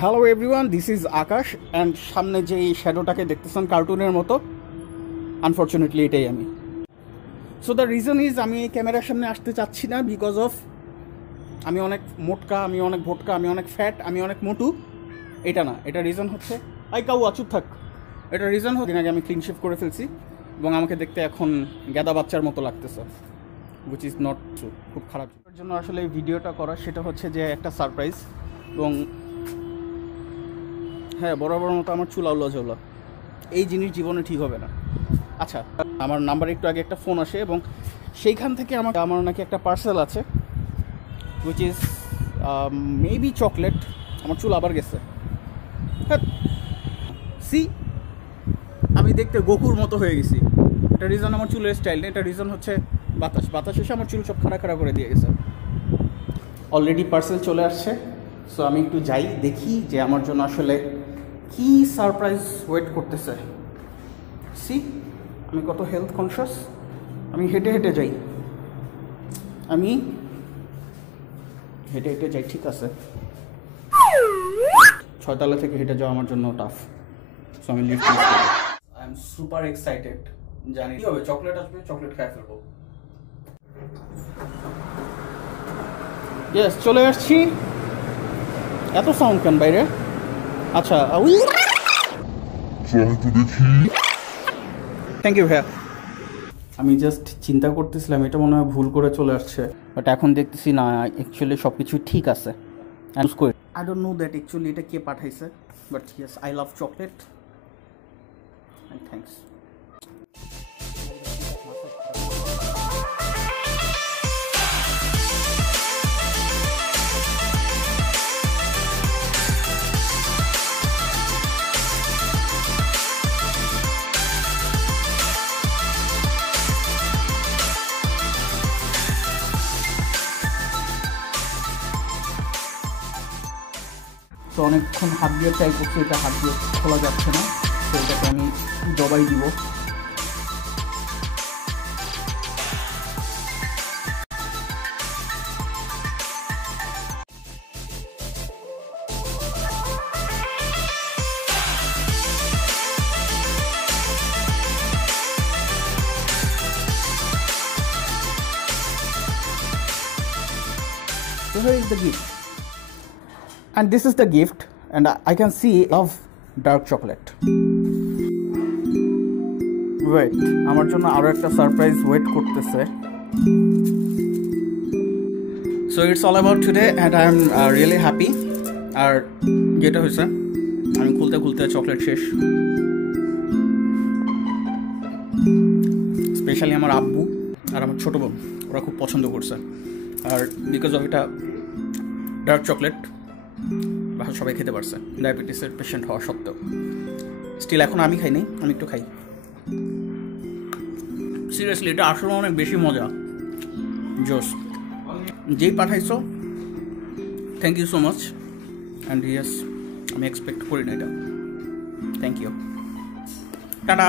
Hello everyone, this is Akash and সামনে যে শ্যাডোটাকে দেখতেছেন কার্টুনের মতো, আনফর্চুনেটলি এটাই আমি। সো দ্য রিজন ইজ আমি এই ক্যামেরার সামনে আসতে চাচ্ছি না বিকজ অফ আমি অনেক মোটকা, আমি অনেক ভোটকা, আমি অনেক ফ্যাট, আমি অনেক মোটু। এটা না, এটা রিজন হচ্ছে চুপ থাক। এটা রিজন হচ্ছে দিন আগে আমি ক্লিন শেভ করে ফেলছি এবং আমাকে দেখতে এখন গ্যাদা বাচ্চার মতো লাগতেছে, উইচ ইজ নট ট্রু। খুব খারাপ। এর জন্য আসলে এই ভিডিওটা করা সেটা হচ্ছে যে একটা সারপ্রাইজ। এবং হ্যাঁ, বরাবর মতো আমার চুল আউলা ঝাউলা, এই জিনিস জীবনে ঠিক হবে না। আচ্ছা, আমার নাম্বারে একটু আগে একটা ফোন আসে এবং সেইখান থেকে আমার নাকি একটা পার্সেল আছে, উইচ ইজ মেবি চকলেট। আমার চুল আবার গেছে। হ্যাঁ, সি আমি দেখতে গোকুর মতো হয়ে গেছি। এটা রিজন আমার চুলের স্টাইল না, এটা রিজন হচ্ছে বাতাস এসে আমার চুল সব খাড়া খাড়া করে দিয়ে গেছে। অলরেডি পার্সেল চলে আসছে, সো আমি একটু যাই দেখি যে আমার জন্য আসলে কি সারপ্রাইজ ওয়েট করতেছে। সি আমি কত হেলথ কনসিয়াস। আমি হেঁটে হেঁটে যাই, ঠিক আছে। 6 তলা থেকে হেঁটে যাওয়া আমার জন্য টাফ, সো আমি লিফট ইউজ করি। I am super excited. জানি কি হবে, চকলেট আসবে, চকলেট খাই ফেলবো। ইয়েস, চলে আসছি। এত সাউন্ড কেন বাইরে? আচ্ছা, থ্যাংক ইউ ভাইয়া। আমি জাস্ট চিন্তা করতেছিলাম এটা মনে হয় ভুল করে চলে আসছে, বাট এখন দেখতেছি না, অ্যাকচুয়ালি সব কিছু ঠিক আছে। I don't know that actually এটা কে পাঠাইছে, but yes, I love chocolate and thanks. তো অনেকক্ষণ হাত দিয়ে ট্রাই করছি, এটা হাত দিয়ে খোলা যাচ্ছে না, তো এটাকে আমি দবাই দিব। So here is the gift. And this is the gift, and I can see love dark chocolate. Wait, আমার জন্য আরো একটা সারপ্রাইজ ওয়েট করতেছে। So it's all about today and I am really happy. আর যেটা হয়েছে, আমি খুলতে খুলতে চকলেট শেষ। স্পেশালি আমার আব্বু আর আমার ছোট বোন, ওরা খুব পছন্দ করছে। আর বিকজ অফ এটা ডার্ক চকলেট, বাসা সবাই খেতে পারছে, ডায়াবেটিসের পেশেন্ট হওয়া সত্ত্বেও। স্টিল এখন আমি খাই নাই, আমি একটু খাই। সিরিয়াসলি এটা আসলে অনেক বেশি মজা, জোস। যেই পাঠাইছো, thank you so much. And yes, আমি এক্সপেক্ট করি না এটা। Thank you, tata.